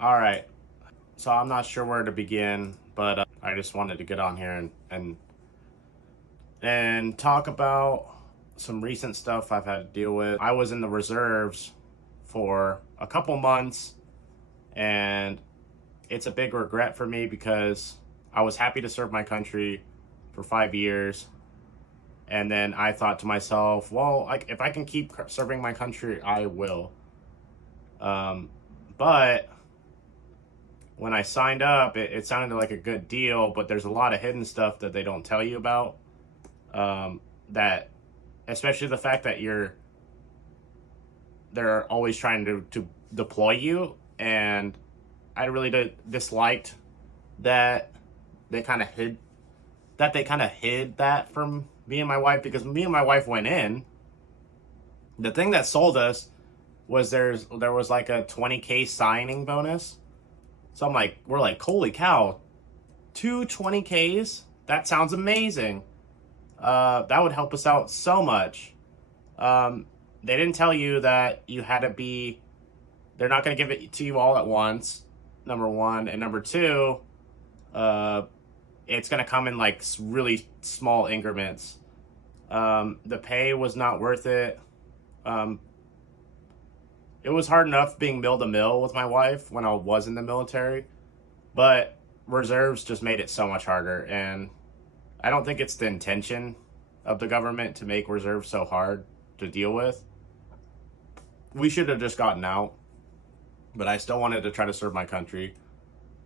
All right. So I'm not sure where to begin, but I just wanted to get on here and talk about some recent stuff I've had to deal with. I was in the reserves for a couple months, and it's a big regret for me because I was happy to serve my country for 5 years. And then I thought to myself, well, if I can keep serving my country, I will. Um, but when I signed up, it sounded like a good deal, but there's a lot of hidden stuff that they don't tell you about. That, especially the fact that they're always trying to deploy you, and I really disliked that they kind of hid that from me and my wife, because me and my wife went in. The thing that sold us was there was like a 20K signing bonus. So we're like, holy cow, 220Ks? That sounds amazing. That would help us out so much. They didn't tell you that you had to be, they're not going to give it to you all at once, number one. And number two, it's going to come in like really small increments. The pay was not worth it. Um, it was hard enough being mill to mill with my wife when I was in the military, but reserves just made it so much harder. And I don't think it's the intention of the government to make reserves so hard to deal with. We should have just gotten out, but I still wanted to try to serve my country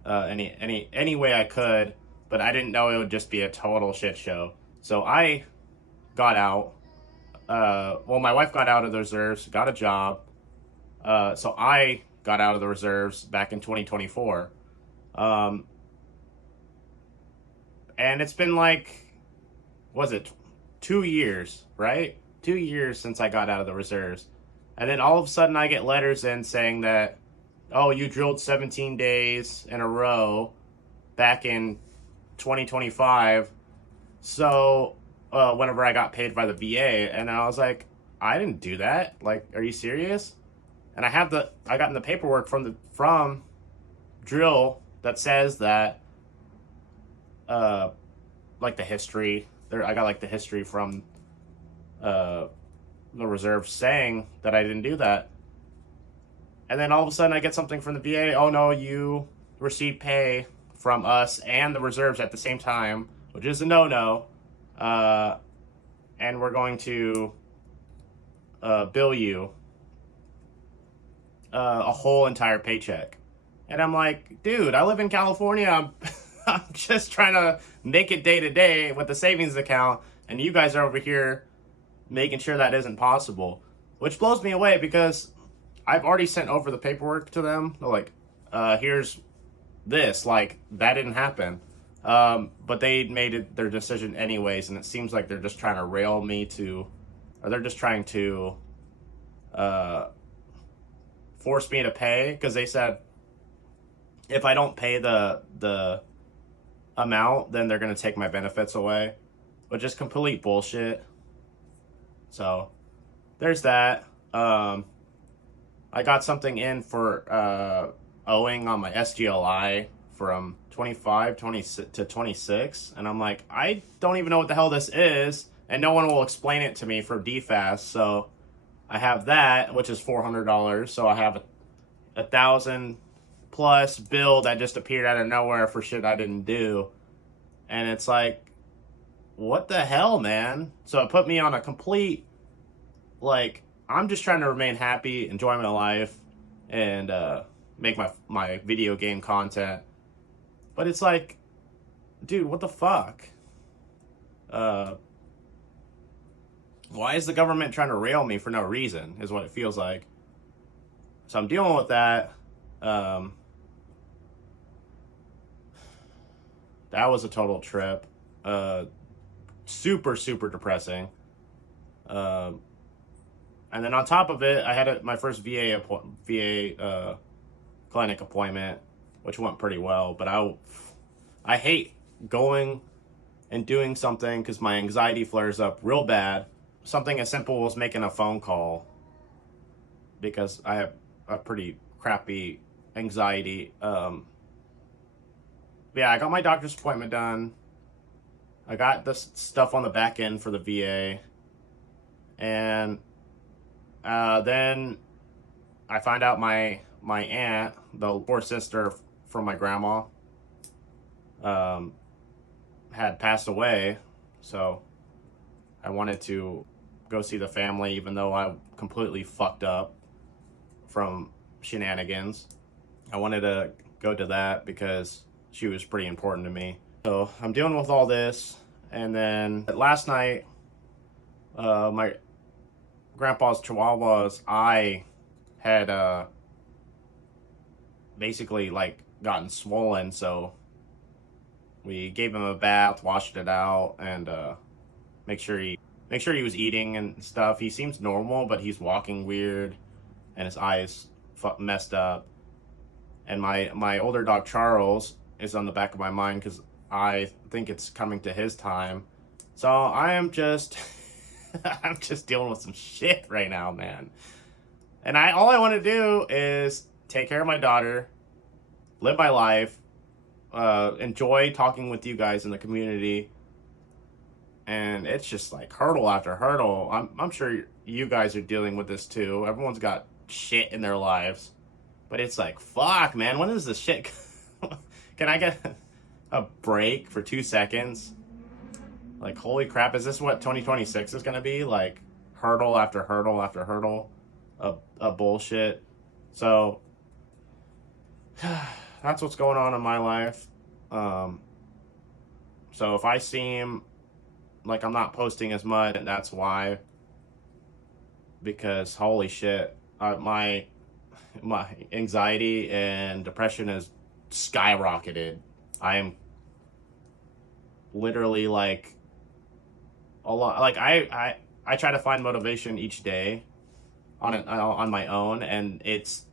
any way I could. But I didn't know it would just be a total shit show. So I got out. Well, my wife got out of the reserves, got a job. So I got out of the reserves back in 2024. Um, and it's been like, was it 2 years, right? 2 years since I got out of the reserves. And then all of a sudden I get letters in saying that, oh, you drilled 17 days in a row back in 2025. So whenever I got paid by the VA, and I was like, I didn't do that. Like, are you serious? And I got in the paperwork from drill that says that, like the history there. I got like the history from uh, the reserve saying that I didn't do that. And then all of a sudden I get something from the VA. Oh no, you received pay from us and the reserves at the same time, which is a no-no. Uh, and we're going to bill you a whole entire paycheck. And I'm like, dude, I live in California. I'm just trying to make it day to day with the savings account, and you guys are over here making sure that isn't possible, which blows me away because I've already sent over the paperwork to them. They're like, here's this. Like, that didn't happen. But they made it their decision anyways, and it seems like they're just trying to rail me to, or they're just trying to uh, force me to pay, because they said if I don't pay the amount, then they're gonna take my benefits away, which is complete bullshit. So there's that. I got something in for owing on my SGLI from 25 20 to 26, and I'm like, I don't even know what the hell this is, and no one will explain it to me for DFAS. So I have that, which is $400. So I have a thousand plus bill that just appeared out of nowhere for shit I didn't do. And it's like, what the hell, man? So it put me on a complete, like, I'm just trying to remain happy, enjoy my life, and make my video game content. But it's like, dude, what the fuck? Uh, why is the government trying to rail me for no reason, is what it feels like. So I'm dealing with that. Um, that was a total trip. Super, super depressing. Um, and then on top of it, I had my first VA clinic appointment, which went pretty well. But I hate going and doing something because my anxiety flares up real bad. Something as simple as making a phone call, because I have a pretty crappy anxiety. Yeah, I got my doctor's appointment done. I got the stuff on the back end for the VA, and then I find out my aunt, the poor sister from my grandma, um, had passed away. So I wanted to go see the family, even though I completely fucked up from shenanigans. I wanted to go to that because she was pretty important to me. So I'm dealing with all this, and then last night, my grandpa's Chihuahua's eye had basically like gotten swollen, so we gave him a bath, washed it out, and make sure he was eating and stuff. He seems normal, but he's walking weird, and his eyes messed up. And my older dog Charles is on the back of my mind because I think it's coming to his time. So I am just I'm just dealing with some shit right now, man. And all I want to do is take care of my daughter, live my life, enjoy talking with you guys in the community. And it's just like hurdle after hurdle. I'm sure you guys are dealing with this too. Everyone's got shit in their lives. But it's like, fuck, man, when is this shit? Can I get a break for 2 seconds? Like, holy crap, is this what 2026 is going to be? Like, hurdle after hurdle after hurdle of bullshit. So, that's what's going on in my life. So if I seem like I'm not posting as much, that's why. Because, holy shit, my anxiety and depression has skyrocketed. I am literally like a lot. Like I try to find motivation each day on my own, and it's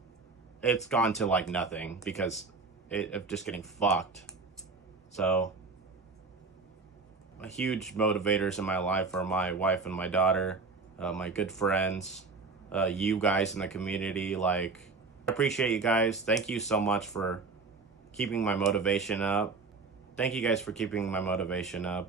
gone to like nothing because of just getting fucked. So huge motivators in my life are my wife and my daughter, my good friends, you guys in the community. Like, I appreciate you guys. Thank you so much for keeping my motivation up. Thank you guys for keeping my motivation up.